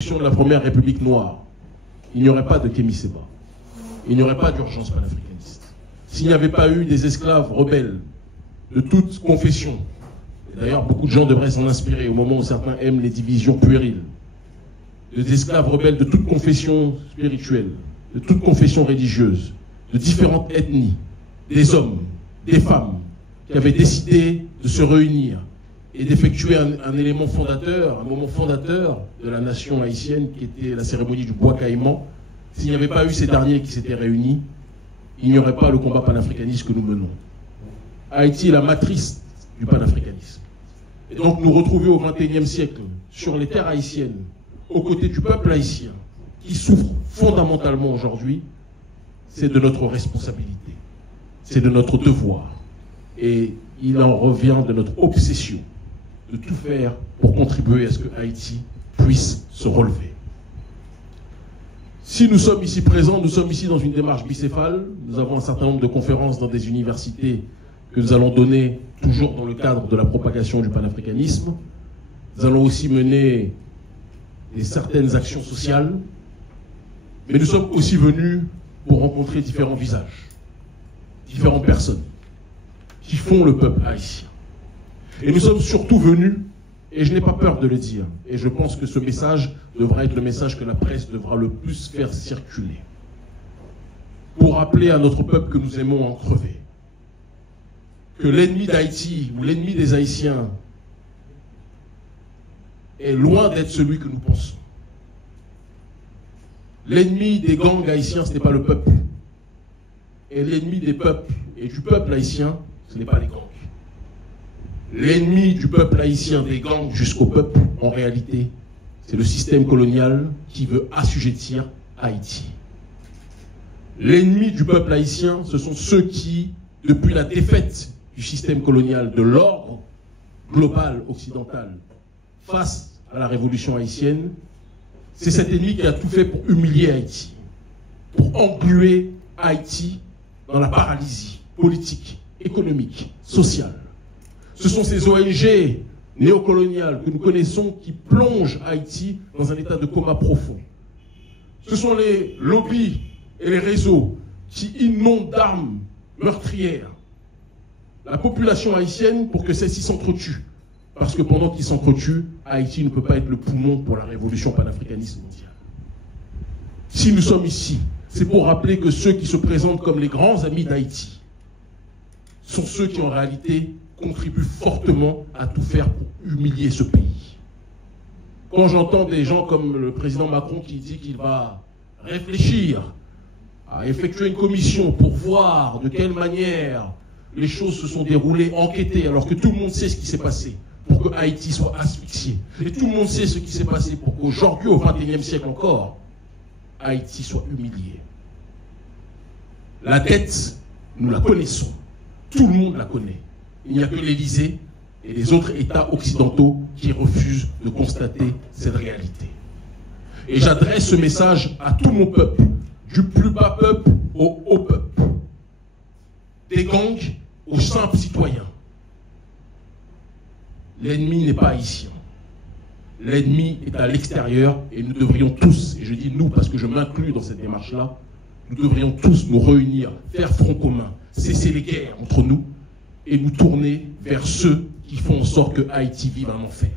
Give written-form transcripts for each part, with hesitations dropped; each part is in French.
de la première République noire, il n'y aurait pas de Kémy Séba. Il n'y aurait pas d'urgence panafricaniste. S'il n'y avait pas eu des esclaves rebelles de toute confession, et d'ailleurs beaucoup de gens devraient s'en inspirer au moment où certains aiment les divisions puériles, des esclaves rebelles de toute confession spirituelle, de toute confession religieuse, de différentes ethnies, des hommes, des femmes, qui avaient décidé de se réunir et d'effectuer un élément fondateur, un moment fondateur de la nation haïtienne qui était la cérémonie du bois caïman. S'il n'y avait pas eu ces derniers qui s'étaient réunis, il n'y aurait pas le combat panafricaniste que nous menons. Haïti est la matrice du panafricanisme. Et donc nous retrouver au XXIe siècle, sur les terres haïtiennes, aux côtés du peuple haïtien, qui souffre fondamentalement aujourd'hui, c'est de notre responsabilité, c'est de notre devoir. Et il en revient de notre obsession de tout faire pour contribuer à ce que Haïti puisse se relever. Si nous sommes ici présents, nous sommes ici dans une démarche bicéphale. Nous avons un certain nombre de conférences dans des universités que nous allons donner toujours dans le cadre de la propagation du panafricanisme. Nous allons aussi mener certaines actions sociales. Mais nous sommes aussi venus pour rencontrer différents visages, différentes personnes qui font le peuple haïtien. Et nous sommes surtout venus, et je n'ai pas peur de le dire, et je pense que ce message devra être le message que la presse devra le plus faire circuler, pour rappeler à notre peuple que nous aimons en crever, que l'ennemi d'Haïti ou l'ennemi des Haïtiens est loin d'être celui que nous pensons. L'ennemi des gangs haïtiens, ce n'est pas le peuple. Et l'ennemi des peuples et du peuple haïtien, ce n'est pas les gangs. L'ennemi du peuple haïtien, des gangs jusqu'au peuple, en réalité, c'est le système colonial qui veut assujettir Haïti. L'ennemi du peuple haïtien, ce sont ceux qui, depuis la défaite du système colonial, de l'ordre global occidental, face à la révolution haïtienne, c'est cet ennemi qui a tout fait pour humilier Haïti, pour engluer Haïti dans la paralysie politique, économique, sociale. Ce sont ces ONG néocoloniales que nous connaissons qui plongent Haïti dans un état de coma profond. Ce sont les lobbies et les réseaux qui inondent d'armes meurtrières la population haïtienne pour que celle-ci s'entretue. Parce que pendant qu'ils s'entretuent, Haïti ne peut pas être le poumon pour la révolution panafricaniste mondiale. Si nous sommes ici, c'est pour rappeler que ceux qui se présentent comme les grands amis d'Haïti sont ceux qui en réalité contribuent fortement à tout faire pour humilier ce pays. Quand j'entends des gens comme le président Macron qui dit qu'il va réfléchir à effectuer une commission pour voir de quelle manière les choses se sont déroulées, enquêter, alors que tout le monde sait ce qui s'est passé pour que Haïti soit asphyxié. Et tout le monde sait ce qui s'est passé pour qu'aujourd'hui, au XXIe siècle encore, Haïti soit humilié. La dette, nous la connaissons. Tout le monde la connaît. Il n'y a que l'Élysée et les autres États occidentaux qui refusent de constater cette réalité. Et j'adresse ce message à tout mon peuple, du plus bas peuple au haut peuple, des gangs aux simples citoyens. L'ennemi n'est pas haïtien. L'ennemi est à l'extérieur et nous devrions tous, et je dis nous parce que je m'inclus dans cette démarche-là, nous devrions tous nous réunir, faire front commun, cesser les guerres entre nous et nous tourner vers ceux qui font en sorte que Haïti vive un enfer.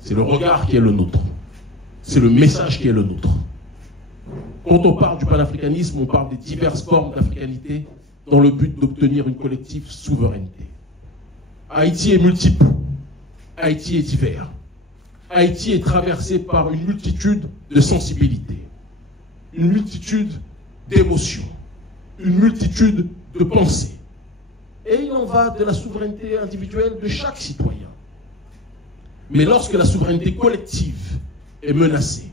C'est le regard qui est le nôtre. C'est le message qui est le nôtre. Quand on parle du panafricanisme, on parle des diverses formes d'africanité dans le but d'obtenir une collective souveraineté. Haïti est multiple. Haïti est divers. Haïti est traversé par une multitude de sensibilités, une multitude d'émotions, une multitude de pensées. Et il en va de la souveraineté individuelle de chaque citoyen. Mais lorsque la souveraineté collective est menacée,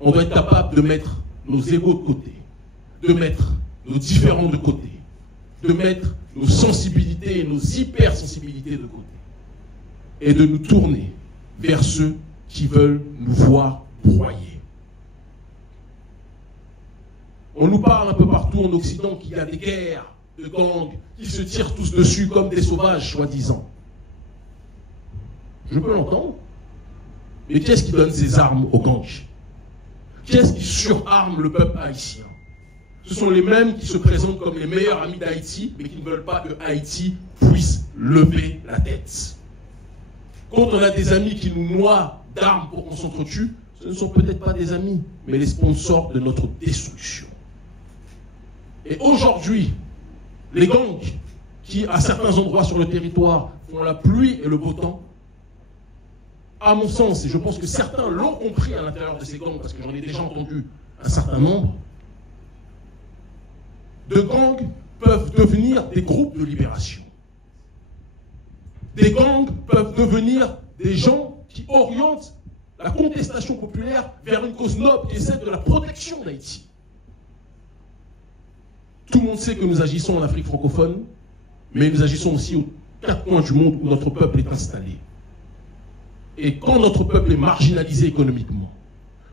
on doit être capable de mettre nos égos de côté, de mettre nos différends de côté, de mettre nos sensibilités et nos hypersensibilités de côté, et de nous tourner vers ceux qui veulent nous voir broyer. On nous parle un peu partout en Occident qu'il y a des guerres de gangs qui se tirent tous dessus comme des sauvages, soi-disant. Je peux l'entendre. Mais qui est-ce qui donne ses armes aux gangs? Qui est-ce qui surarme le peuple haïtien? Ce sont les mêmes qui se présentent comme les meilleurs amis d'Haïti, mais qui ne veulent pas que Haïti puisse lever la tête. Quand on a des amis qui nous noient d'armes pour qu'on s'entretue, ce ne sont peut-être pas des amis, mais les sponsors de notre destruction. Et aujourd'hui, les gangs qui, à certains endroits sur le territoire, font la pluie et le beau temps, à mon sens, et je pense que certains l'ont compris à l'intérieur de ces gangs, parce que j'en ai déjà entendu un certain nombre, de gangs peuvent devenir des groupes de libération. Des gangs peuvent devenir des gens qui orientent la contestation populaire vers une cause noble qui est celle de la protection d'Haïti. Tout le monde sait que nous agissons en Afrique francophone, mais nous agissons aussi aux quatre coins du monde où notre peuple est installé. Et quand notre peuple est marginalisé économiquement,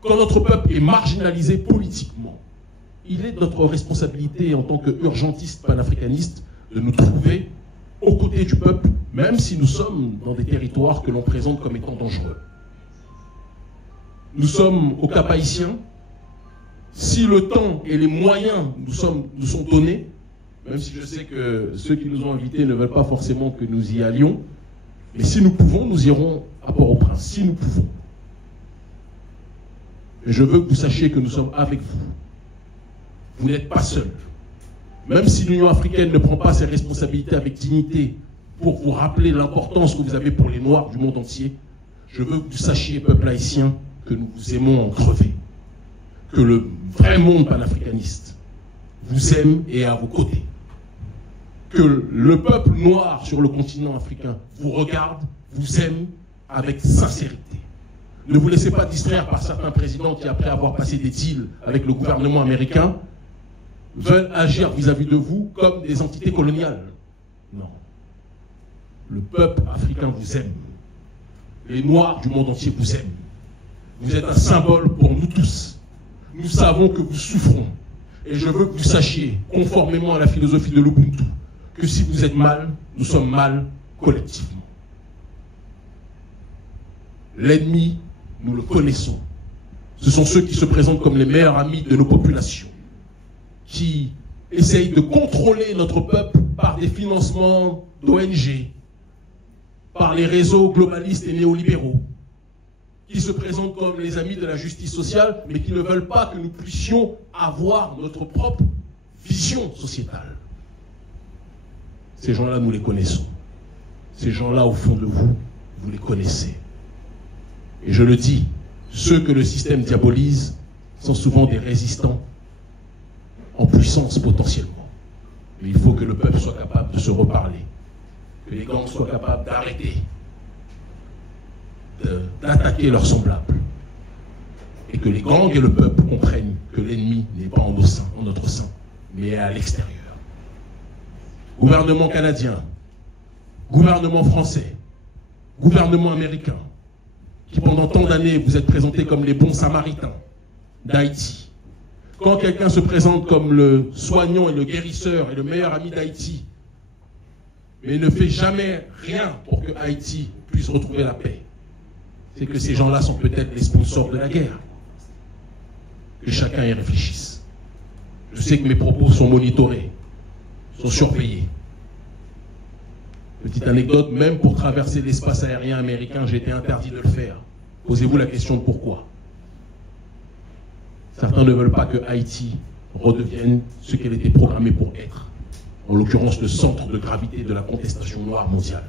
quand notre peuple est marginalisé politiquement, il est de notre responsabilité en tant qu'urgentiste panafricaniste de nous trouver aux côtés du peuple, même si nous sommes dans des territoires que l'on présente comme étant dangereux. Nous sommes au Cap haïtien. Si le temps et les moyens nous sont donnés, même si je sais que ceux qui nous ont invités ne veulent pas forcément que nous y allions, mais si nous pouvons, nous irons à Port-au-Prince, si nous pouvons. Et je veux que vous sachiez que nous sommes avec vous. Vous n'êtes pas seuls. Même si l'Union africaine ne prend pas ses responsabilités avec dignité pour vous rappeler l'importance que vous avez pour les Noirs du monde entier, je veux que vous sachiez, peuple haïtien, que nous vous aimons en crever. Que le vrai monde panafricaniste vous aime et est à vos côtés. Que le peuple noir sur le continent africain vous regarde, vous aime avec sincérité. Ne vous laissez pas distraire par certains présidents qui, après avoir passé des deals avec le gouvernement américain, veulent agir vis-à-vis de vous comme des entités coloniales. Non. Le peuple africain vous aime. Les Noirs du monde entier vous aiment. Vous êtes un symbole pour nous tous. Nous savons que vous souffrons. Et je veux que vous sachiez, conformément à la philosophie de l'Ubuntu, que si vous êtes mal, nous sommes mal collectivement. L'ennemi, nous le connaissons. Ce sont ceux qui se présentent comme les meilleurs amis de nos populations, qui essayent de contrôler notre peuple par des financements d'ONG, par les réseaux globalistes et néolibéraux, qui se présentent comme les amis de la justice sociale, mais qui ne veulent pas que nous puissions avoir notre propre vision sociétale. Ces gens-là, nous les connaissons. Ces gens-là, au fond de vous, vous les connaissez. Et je le dis, ceux que le système diabolise sont souvent des résistants en puissance potentiellement. Mais il faut que le peuple soit capable de se reparler, que les gangs soient capables d'arrêter d'attaquer leurs semblables, et que les gangs et le peuple comprennent que l'ennemi n'est pas en notre sein, mais à l'extérieur. Gouvernement canadien, gouvernement français, gouvernement américain, qui pendant tant d'années vous êtes présentés comme les bons samaritains d'Haïti. Quand quelqu'un se présente comme le soignant et le guérisseur et le meilleur ami d'Haïti, mais ne fait jamais rien pour que Haïti puisse retrouver la paix, c'est que ces gens-là sont peut-être les sponsors de la guerre. Que chacun y réfléchisse. Je sais que mes propos sont monitorés, sont surveillés. Petite anecdote, même pour traverser l'espace aérien américain, j'ai été interdit de le faire. Posez-vous la question de pourquoi. Certains ne veulent pas que Haïti redevienne ce qu'elle était programmée pour être. En l'occurrence, le centre de gravité de la contestation noire mondiale.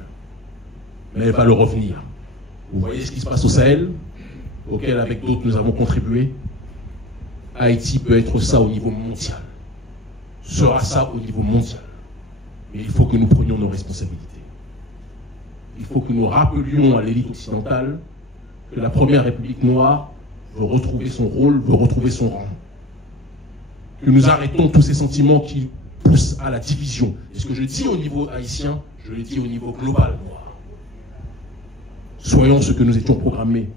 Mais elle va le revenir. Vous voyez ce qui se passe au Sahel, auquel avec d'autres nous avons contribué. Haïti peut être ça au niveau mondial. Sera ça au niveau mondial. Mais il faut que nous prenions nos responsabilités. Il faut que nous rappelions à l'élite occidentale que la première République noire veut retrouver son rôle, veut retrouver son rang. Que nous arrêtons tous ces sentiments qui poussent à la division. Et ce que je dis au niveau haïtien, je le dis au niveau global noir. Soyons ce que nous étions programmés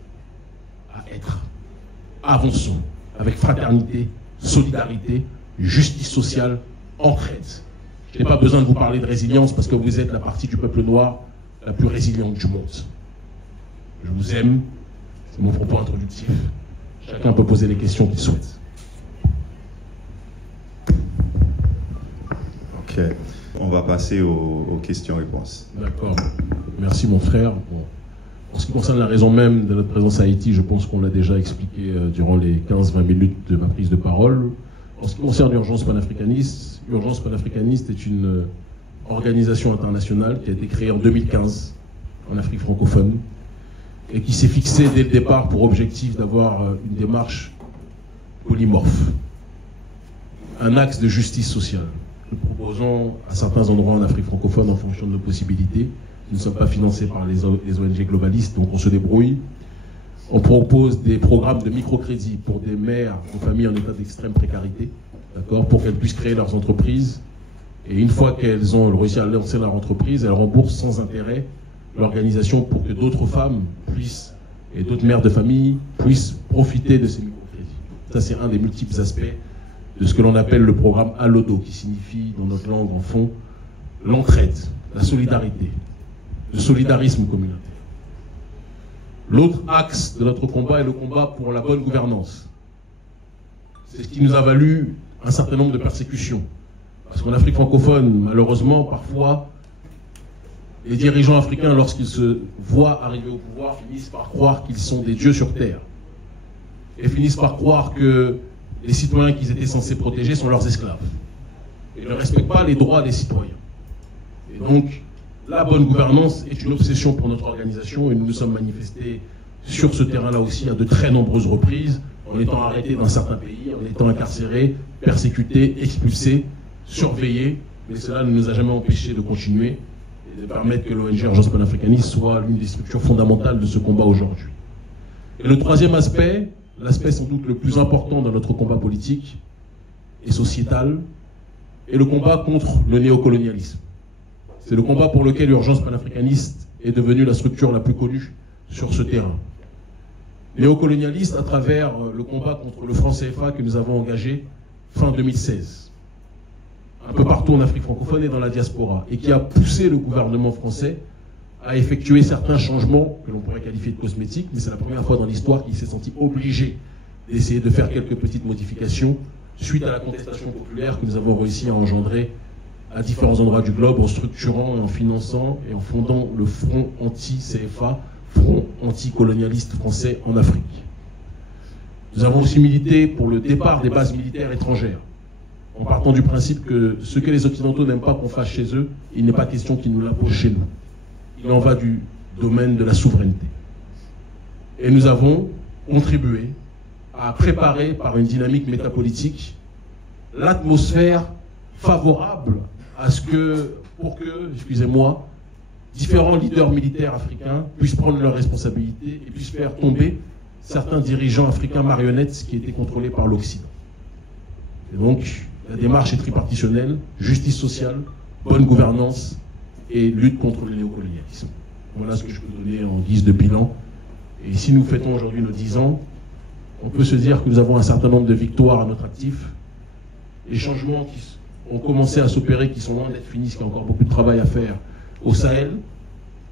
à être. Avançons avec fraternité, solidarité, justice sociale, entraide. Je n'ai pas besoin de vous parler de résilience parce que vous êtes la partie du peuple noir la plus résiliente du monde. Je vous aime, C'est mon propos introductif. Chacun peut poser les questions qu'il souhaite. Ok. On va passer aux questions-réponses. D'accord. Merci mon frère. Bon. En ce qui concerne la raison même de notre présence à Haïti, je pense qu'on l'a déjà expliqué durant les 15-20 minutes de ma prise de parole. En ce qui concerne l'Urgence panafricaniste est une organisation internationale qui a été créée en 2015 en Afrique francophone et qui s'est fixée dès le départ pour objectif d'avoir une démarche polymorphe, un axe de justice sociale. Nous proposons à certains endroits en Afrique francophone en fonction de nos possibilités. Nous ne sommes pas financés par les ONG globalistes, donc on se débrouille. On propose des programmes de microcrédit pour des mères de familles en état d'extrême précarité, d'accord, pour qu'elles puissent créer leurs entreprises. Et une fois qu'elles ont réussi à lancer leur entreprise, elles remboursent sans intérêt l'organisation pour que d'autres femmes puissent, et d'autres mères de famille puissent profiter de ces microcrédits. Ça, c'est un des multiples aspects de ce que l'on appelle le programme Alodo, qui signifie dans notre langue en fond l'entraide, la solidarité, le solidarisme communautaire. L'autre axe de notre combat est le combat pour la bonne gouvernance. C'est ce qui nous a valu un certain nombre de persécutions. Parce qu'en Afrique francophone, malheureusement, parfois, les dirigeants africains, lorsqu'ils se voient arriver au pouvoir, finissent par croire qu'ils sont des dieux sur terre. Et finissent par croire que les citoyens qu'ils étaient censés protéger sont leurs esclaves. Et ne respectent pas les droits des citoyens. Et donc, la bonne gouvernance est une obsession pour notre organisation et nous nous sommes manifestés sur ce terrain-là aussi à de très nombreuses reprises, en étant arrêtés dans certains pays, en étant incarcérés, persécutés, expulsés, surveillés, mais cela ne nous a jamais empêchés de continuer et de permettre que l'ONG Urgence panafricaniste soit l'une des structures fondamentales de ce combat aujourd'hui. Et le troisième aspect, l'aspect sans doute le plus important dans notre combat politique et sociétal, est le combat contre le néocolonialisme. C'est le combat pour lequel l'Urgence panafricaniste est devenue la structure la plus connue sur ce terrain. Néocolonialiste à travers le combat contre le franc CFA que nous avons engagé fin 2016, un peu partout en Afrique francophone et dans la diaspora, et qui a poussé le gouvernement français à effectuer certains changements que l'on pourrait qualifier de cosmétiques, mais c'est la première fois dans l'histoire qu'il s'est senti obligé d'essayer de faire quelques petites modifications suite à la contestation populaire que nous avons réussi à engendrer à différents endroits du globe en structurant et en finançant et en fondant le Front anti-CFA, Front anticolonialiste français en Afrique. Nous avons aussi milité pour le départ des bases militaires étrangères, en partant du principe que ce que les Occidentaux n'aiment pas qu'on fasse chez eux, il n'est pas question qu'ils nous l'imposent chez nous. Il en va du domaine de la souveraineté. Et nous avons contribué à préparer par une dynamique métapolitique l'atmosphère favorable à ce que, pour que, excusez-moi, différents leaders militaires africains puissent prendre leurs responsabilités et puissent faire tomber certains dirigeants africains marionnettes qui étaient contrôlés par l'Occident. Et donc, la démarche est tripartitionnelle, justice sociale, bonne gouvernance et lutte contre le néocolonialisme. Voilà ce que je peux donner en guise de bilan. Et si nous fêtons aujourd'hui nos 10 ans, on peut se dire que nous avons un certain nombre de victoires à notre actif. Les changements qui ont commencé à s'opérer, qui sont loin d'être finis, qu'il y a encore beaucoup de travail à faire au Sahel,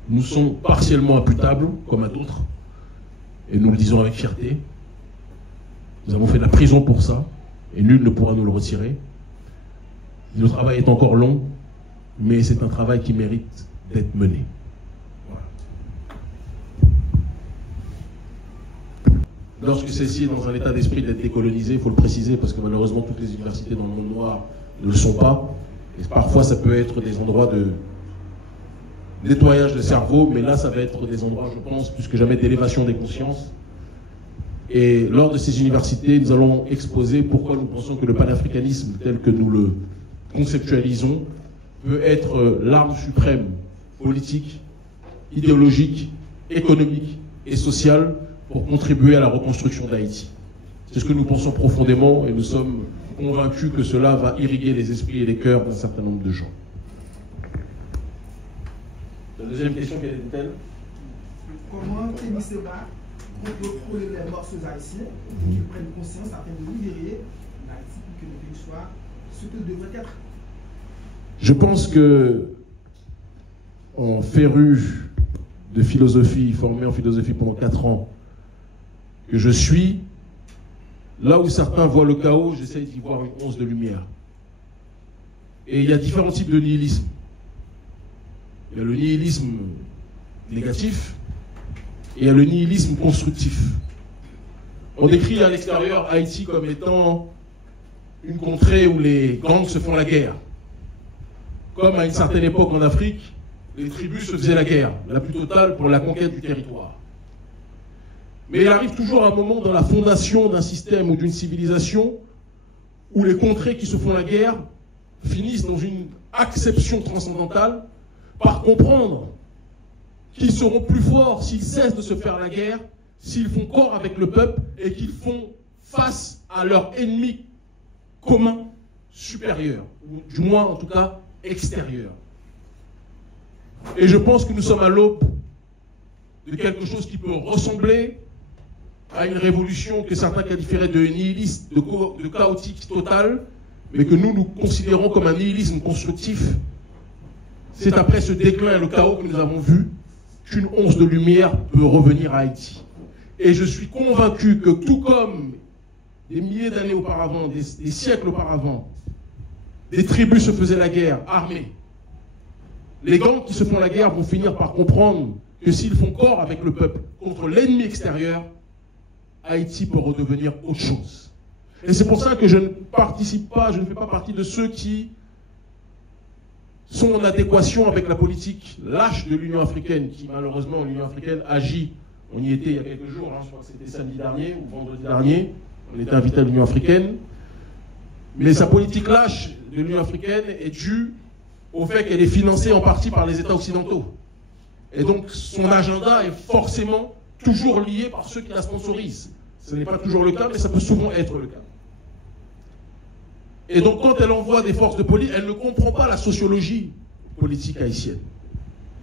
nous sont partiellement imputables, comme à d'autres, et nous le disons avec fierté. Nous avons fait de la prison pour ça, et nul ne pourra nous le retirer. Le travail est encore long, mais c'est un travail qui mérite d'être mené. Lorsque celle-ci est dans un état d'esprit d'être décolonisée, il faut le préciser, parce que malheureusement toutes les universités dans le monde noir ne le sont pas. Et parfois ça peut être des endroits de nettoyage de cerveau, mais là ça va être des endroits, je pense, plus que jamais d'élévation des consciences. Et lors de ces universités, nous allons exposer pourquoi nous pensons que le panafricanisme tel que nous le conceptualisons peut être l'arme suprême politique, idéologique, économique et sociale pour contribuer à la reconstruction d'Haïti. C'est ce que nous pensons profondément et nous sommes convaincus que cela va irriguer les esprits et les cœurs d'un certain nombre de gens. La deuxième question, quelle était-elle? Comment Témisséba contrôle les morceaux haïtiens et qu'ils prennent conscience afin de libérer l'Haïti pour que le pays soit ce qu'il devrait être? Je pense que en féru de philosophie, formé en philosophie pendant 4 ans, que je suis, là où certains voient le chaos, j'essaie d'y voir une once de lumière. Et il y a différents types de nihilisme. Il y a le nihilisme négatif et il y a le nihilisme constructif. On décrit à l'extérieur Haïti comme étant une contrée où les gangs se font la guerre. Comme à une certaine époque en Afrique, les tribus se faisaient la guerre, la plus totale pour la conquête du territoire. Mais il arrive toujours un moment dans la fondation d'un système ou d'une civilisation où les contrées qui se font la guerre finissent dans une acception transcendantale par comprendre qu'ils seront plus forts s'ils cessent de se faire la guerre, s'ils font corps avec le peuple et qu'ils font face à leur ennemi commun supérieur, ou du moins en tout cas extérieur. Et je pense que nous sommes à l'aube de quelque chose qui peut ressembler à une révolution que certains qualifieraient de nihiliste, de chaotique total, mais que nous considérons comme un nihilisme constructif. C'est après ce déclin et le chaos que nous avons vu qu'une once de lumière peut revenir à Haïti. Et je suis convaincu que tout comme des milliers d'années auparavant, des siècles auparavant, des tribus se faisaient la guerre armées, les gangs qui se font la guerre vont finir par comprendre que s'ils font corps avec le peuple contre l'ennemi extérieur, Haïti peut redevenir autre chose. Et c'est pour ça que je ne participe pas, je ne fais pas partie de ceux qui sont en adéquation avec la politique lâche de l'Union africaine, qui malheureusement, l'Union africaine agit. On y était il y a quelques jours, je crois que c'était samedi dernier ou vendredi dernier, on était invité à l'Union africaine. Mais sa politique lâche de l'Union africaine est due au fait qu'elle est financée en partie par les États occidentaux. Et donc son agenda est forcément toujours lié par ceux qui la sponsorisent. Ce n'est pas toujours le cas, mais ça peut souvent être le cas. Et donc quand elle envoie des forces de police, elle ne comprend pas la sociologie politique haïtienne.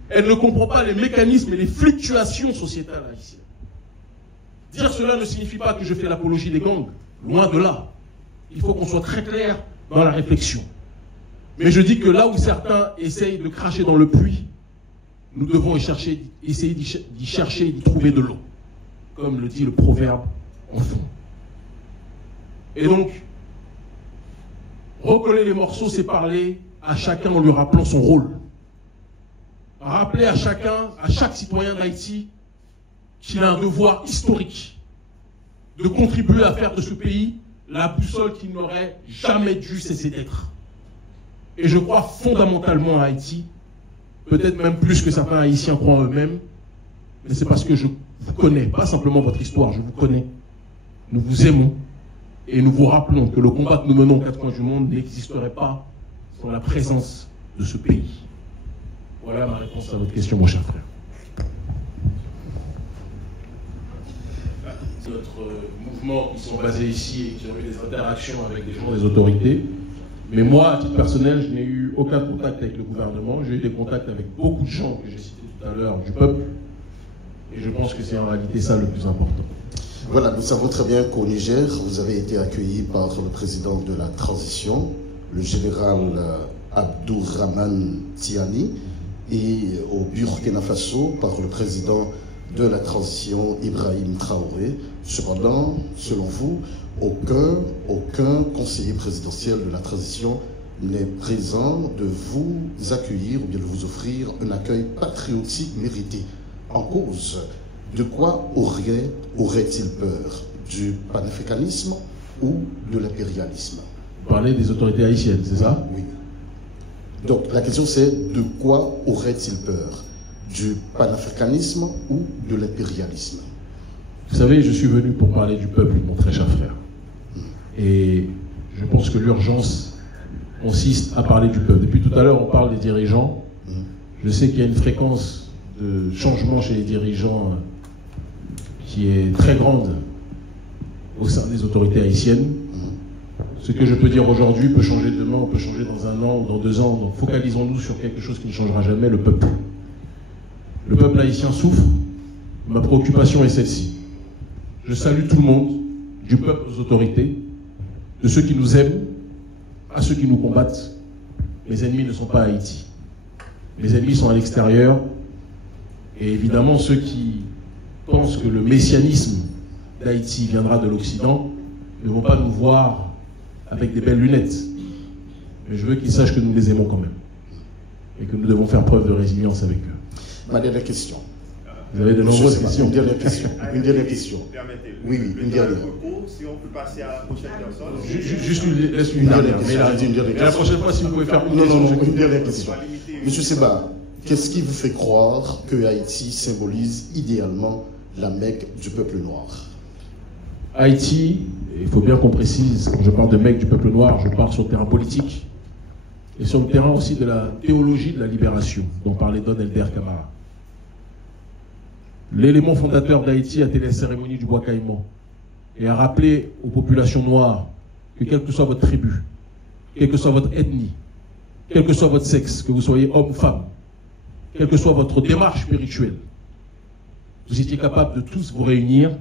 Elle ne comprend pas les mécanismes et les fluctuations sociétales haïtiennes. Dire cela ne signifie pas que je fais l'apologie des gangs, loin de là. Il faut qu'on soit très clair dans la réflexion. Mais je dis que là où certains essayent de cracher dans le puits, nous devons essayer d'y chercher et d'y trouver de l'eau, comme le dit le proverbe en fond. Et donc, recoller les morceaux, c'est parler à chacun en lui rappelant son rôle. Rappeler à chacun, à chaque citoyen d'Haïti, qu'il a un devoir historique de contribuer à faire de ce pays la boussole qui n'aurait jamais dû cesser d'être. Et je crois fondamentalement à Haïti, peut-être même plus que certains Haïtiens croient en eux-mêmes, mais c'est parce que je vous connais, pas simplement votre histoire, je vous connais. Nous vous aimons et nous vous rappelons que le combat que nous menons aux quatre coins du monde n'existerait pas sans la présence de ce pays. Voilà ma réponse à votre question, mon cher frère. Notre mouvement, qui sont basés ici et qui ont eu des interactions avec des gens des autorités. Mais moi, à titre personnel, je n'ai eu aucun contact avec le gouvernement. J'ai eu des contacts avec beaucoup de gens que j'ai cités tout à l'heure du peuple. Et je pense que c'est en réalité ça le plus important. Voilà, nous savons très bien qu'au Niger, vous avez été accueilli par le président de la transition, le général Abdourahmane Tiani, et au Burkina Faso par le président de la transition, Ibrahim Traoré. Cependant, selon vous, aucun conseiller présidentiel de la transition n'est présent de vous accueillir ou bien de vous offrir un accueil patriotique mérité. En cause, de quoi aurait-il peur? Du panafricanisme ou de l'impérialisme? Vous parlez des autorités haïtiennes, c'est ça? Oui. Donc la question c'est de quoi aurait-il peur? Du panafricanisme ou de l'impérialisme? Vous savez, je suis venu pour parler du peuple, mon très cher frère. Et je pense que l'urgence consiste à parler du peuple. Depuis tout à l'heure, on parle des dirigeants. Je sais qu'il y a une fréquence de changement chez les dirigeants qui est très grande au sein des autorités haïtiennes. Ce que je peux dire aujourd'hui peut changer demain, on peut changer dans un an ou dans 2 ans. Donc focalisons-nous sur quelque chose qui ne changera jamais, le peuple. Le peuple haïtien souffre. Ma préoccupation est celle-ci. Je salue tout le monde, du peuple aux autorités, de ceux qui nous aiment à ceux qui nous combattent. Mes ennemis ne sont pas à Haïti. Mes ennemis sont à l'extérieur. Et évidemment, ceux qui pensent que le messianisme d'Haïti viendra de l'Occident ne vont pas nous voir avec des belles lunettes. Mais je veux qu'ils sachent que nous les aimons quand même. Et que nous devons faire preuve de résilience avec eux. Ma dernière question. Vous avez de nombreuses questions. Une dernière question. Une dernière question. Oui, une dernière. Si on peut passer à la prochaine personne. Juste laisse une dernière. Mais la prochaine fois, si vous pouvez faire une question. Non, une dernière question. Monsieur Seba, qu'est-ce qui vous fait croire que Haïti symbolise idéalement la Mecque du peuple noir? Haïti, il faut bien qu'on précise, quand je parle de Mecque du peuple noir, je parle sur le terrain politique et sur le terrain aussi de la théologie de la libération, dont parlait Don Elder Camara. L'élément fondateur d'Haïti a été la cérémonie du bois caïman et a rappelé aux populations noires que quelle que soit votre tribu, quelle que soit votre ethnie, quel que soit votre sexe, que vous soyez homme ou femme, quelle que soit votre démarche spirituelle, vous étiez capable de tous vous réunir,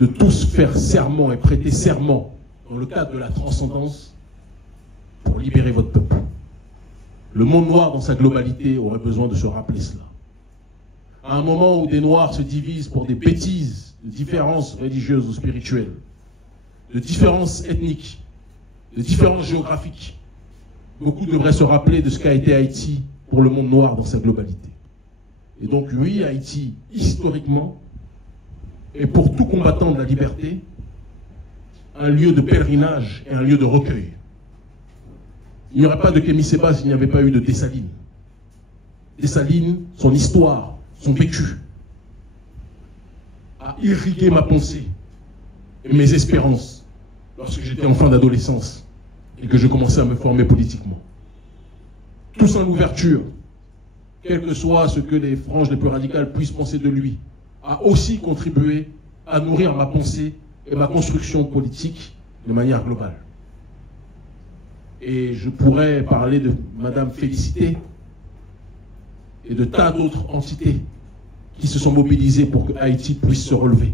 de tous faire serment et prêter serment dans le cadre de la transcendance pour libérer votre peuple. Le monde noir dans sa globalité aurait besoin de se rappeler cela. À un moment où des Noirs se divisent pour des bêtises de différences religieuses ou spirituelles, de différences ethniques, de différences géographiques, beaucoup devraient se rappeler de ce qu'a été Haïti pour le monde noir dans sa globalité. Et donc oui, Haïti, historiquement, est pour tout combattant de la liberté, un lieu de pèlerinage et un lieu de recueil. Il n'y aurait pas de Kémy Séba s'il n'y avait pas eu de Dessalines. Dessalines, son histoire, son vécu, a irrigué ma pensée et mes espérances lorsque j'étais en fin d'adolescence et que je commençais à me former politiquement. Toussaint Louverture, quel que soit ce que les franges les plus radicales puissent penser de lui, a aussi contribué à nourrir ma pensée et ma construction politique de manière globale. Et je pourrais parler de Madame Félicité et de tas d'autres entités qui se sont mobilisées pour que Haïti puisse se relever.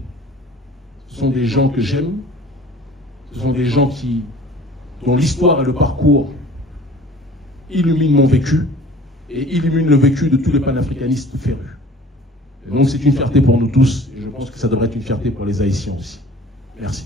Ce sont des gens que j'aime, ce sont des gens dont l'histoire et le parcours illuminent mon vécu et illuminent le vécu de tous les panafricanistes férus. Et donc c'est une fierté pour nous tous et je pense que ça devrait être une fierté pour les Haïtiens aussi. Merci.